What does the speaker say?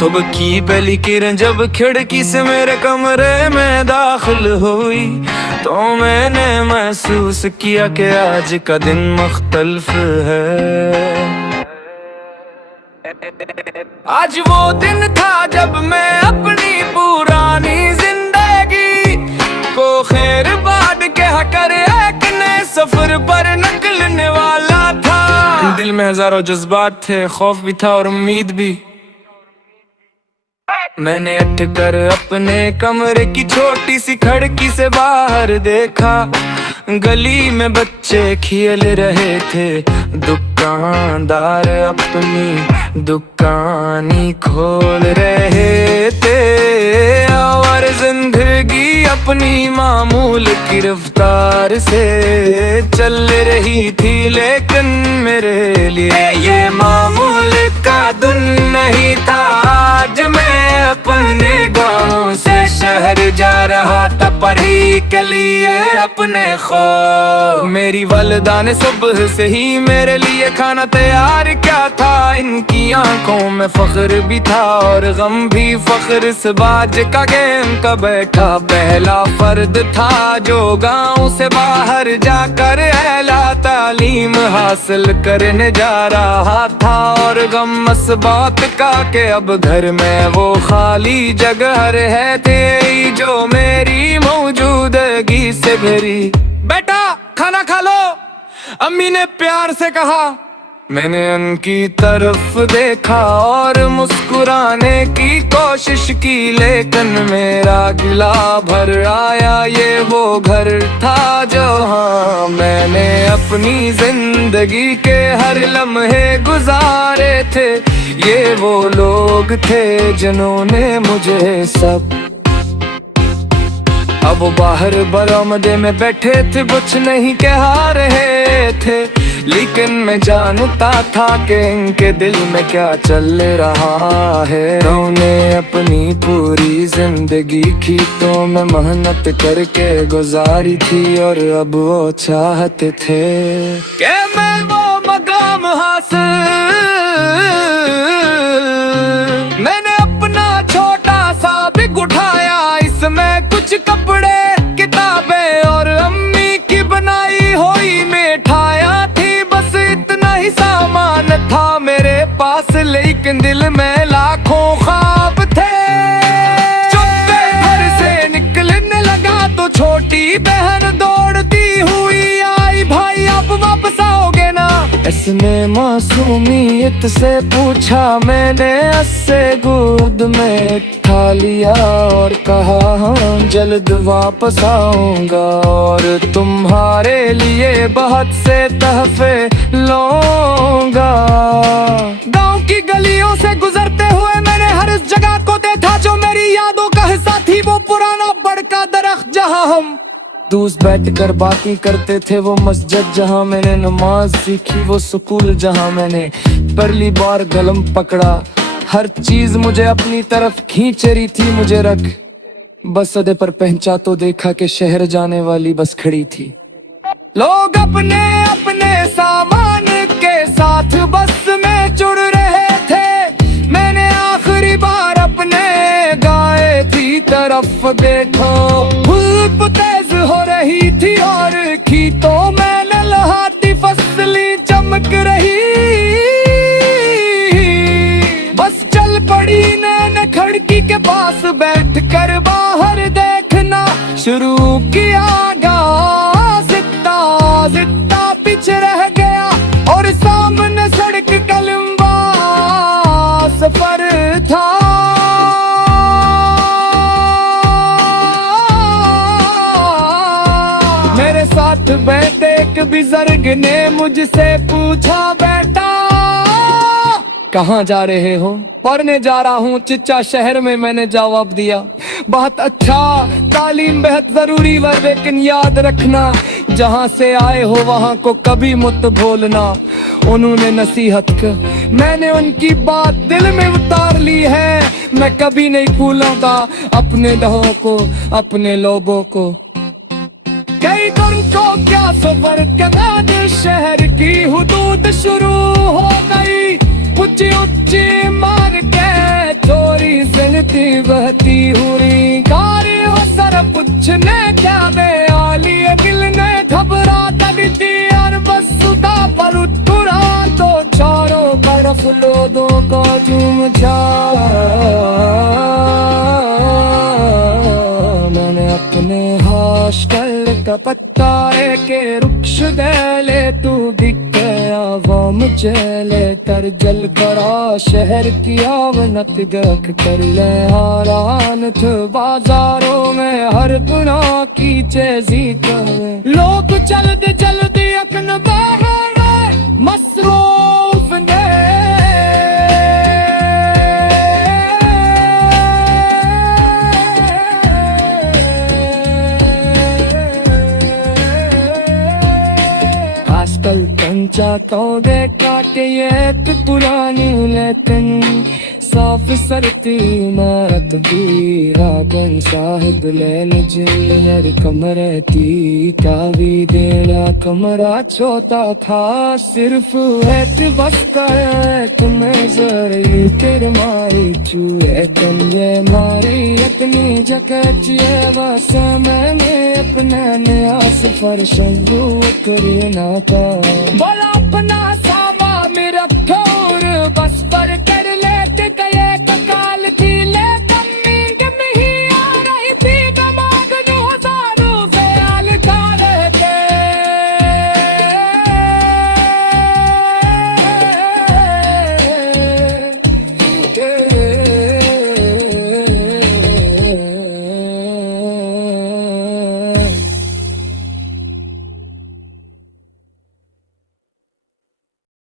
सुबह की पहली किरण जब खिड़की से मेरे कमरे में दाखिल हुई तो मैंने महसूस किया कि आज का दिन मुख्तलिफ है। आज वो दिन था जब मैं अपनी पुरानी जिंदगी को खैर बाद कह कर एक नए सफर पर निकलने वाला था। दिल में हजारों जज्बात थे, खौफ भी था और उम्मीद भी। मैंने उठ कर अपने कमरे की छोटी सी खिड़की से बाहर देखा। गली में बच्चे खेल रहे थे, दुकानदार अपनी दुकानी खोल रहे थे और जिंदगी अपनी मामूल की रफ्तार से चल रही थी। लेकिन मेरे लिए ये मामूल का दिन नहीं था। आज मैं अपने गाँव से शहर जा रहा था पढ़ाई के लिए अपने खौफ। मेरी वालिदा ने सुबह से ही मेरे लिए खाना तैयार किया था। इनकी आंखों में फख्र भी था और गम भी। फख्र इस बाज का गेम का बैठा पहला फर्द था जो गाँव से बाहर जाकर एला तालीम हासिल करने जा रहा था। और गम इस बात का कि अब घर में वो खाली जगह है थी जो मेरी मौजूदगी से भरी। बेटा खाना खा लो, अम्मी ने प्यार से कहा। मैंने उनकी तरफ देखा और मुस्कुराने की कोशिश की, लेकिन मेरा गिला भर आया। ये वो घर था जहाँ मैंने अपनी जिंदगी के हर लम्हे गुजारे थे। ये वो लोग थे जिन्होंने मुझे सब। अब वो बाहर बरामदे में बैठे थे, कुछ नहीं कह रहे थे, लेकिन मैं जानता था कि इनके दिल में क्या चल रहा है। उन्होंने अपनी पूरी जिंदगी खेतों में मेहनत करके गुजारी थी और अब वो चाहते थे कि मैं वो मकाम हासिल। मैंने अपना छोटा सा बिग उठाया, इसमें कुछ कपड़े किताबें और अम्मी की बनाई हुई मिठाइयाँ थी। बस इतना ही सामान था मेरे पास, लेकिन दिल में लाखों ख्वाब थे। चुप्पे घर से निकलने लगा तो छोटी बहन दौड़ती हुई आई, भाई आप वापस आओगे ना? इसने मासूमियत से पूछा। मैंने उससे गोद में उठा लिया और कहा हाँ जल्द वापस आऊंगा और तुम्हारे लिए बहुत से तहफे लाऊंगा। गांव की गलियों से गुजरते हुए मैंने हर उस जगह को देखा जो मेरी यादों का हिस्सा थी। वो पुराना बड़का दरख्त जहां हम दोस्त बैठकर बातें करते थे, वो मस्जिद जहां मैंने नमाज सीखी, वो स्कूल जहां मैंने पहली बार कलम पकड़ा। हर चीज मुझे अपनी तरफ खींच रही थी। मुझे रख बस अड्डे पर पहुंचा तो देखा कि शहर जाने वाली बस खड़ी थी। लोग अपने अपने सामान के साथ बस में जुड़ रहे थे। मैंने आखिरी बार अपने गाय की तरफ देखा। धूप तेज हो रही थी और खेतों में लहलहाती फसलें चमक रही। बस चल पड़ी नैन खिड़की के पास बैठकर बाहर देखना शुरू किया। जितना जितना पीछे रह गया और सामने सड़क का लंबा सफर था। मेरे साथ बैठे एक बुजुर्ग ने मुझसे पूछा, बेटा कहाँ जा रहे हो? पढ़ने जा रहा हूँ चिच्चा शहर में, मैंने जवाब दिया। बहुत अच्छा, तालीम बेहद जरूरी है, लेकिन याद रखना जहाँ से आए हो वहाँ को कभी मत भूलना। उन्होंने नसीहत कर, मैंने उनकी बात दिल में उतार ली है। मैं कभी नहीं भूलूंगा अपने लोगों को, अपने लोगों को। कई दिन को क्या सफर के बाद शहर की हुदूद शुरू हो गई। ऊंची ऊंची मार के चोरी सनती बहती हुई कारी हो सर पूछने क्या बे आली दिल ने घबरा तड़ती और बस सुता पर उतरा तो चारों तरफ लोगों का झूम जा मैंने अपने हॉस्टल का पत्ता के रुक्ष दे ले तू दिख गया वो मुझे ले तर जल करा शहर की आवनत गख कर ले हैरान थे बाजारों में हर गुनाह की चेजी कर लोग जल्दी जल्दी अकन बहरे मसरूफ ने आजकल कंचा कौड़े काटे ये एक पुरानी लेकिन साफ सरती इमारत भी रागन शाहिद लैन जिल हर कमरे ती कावी देना कमरा छोटा खास सिर्फ है बस कर तुम्हें जरी तेरे मारी चूहे तंजे मारी इतनी जगह बस मैंने अपने न्यास पर शंगू करे ना था बोला अपना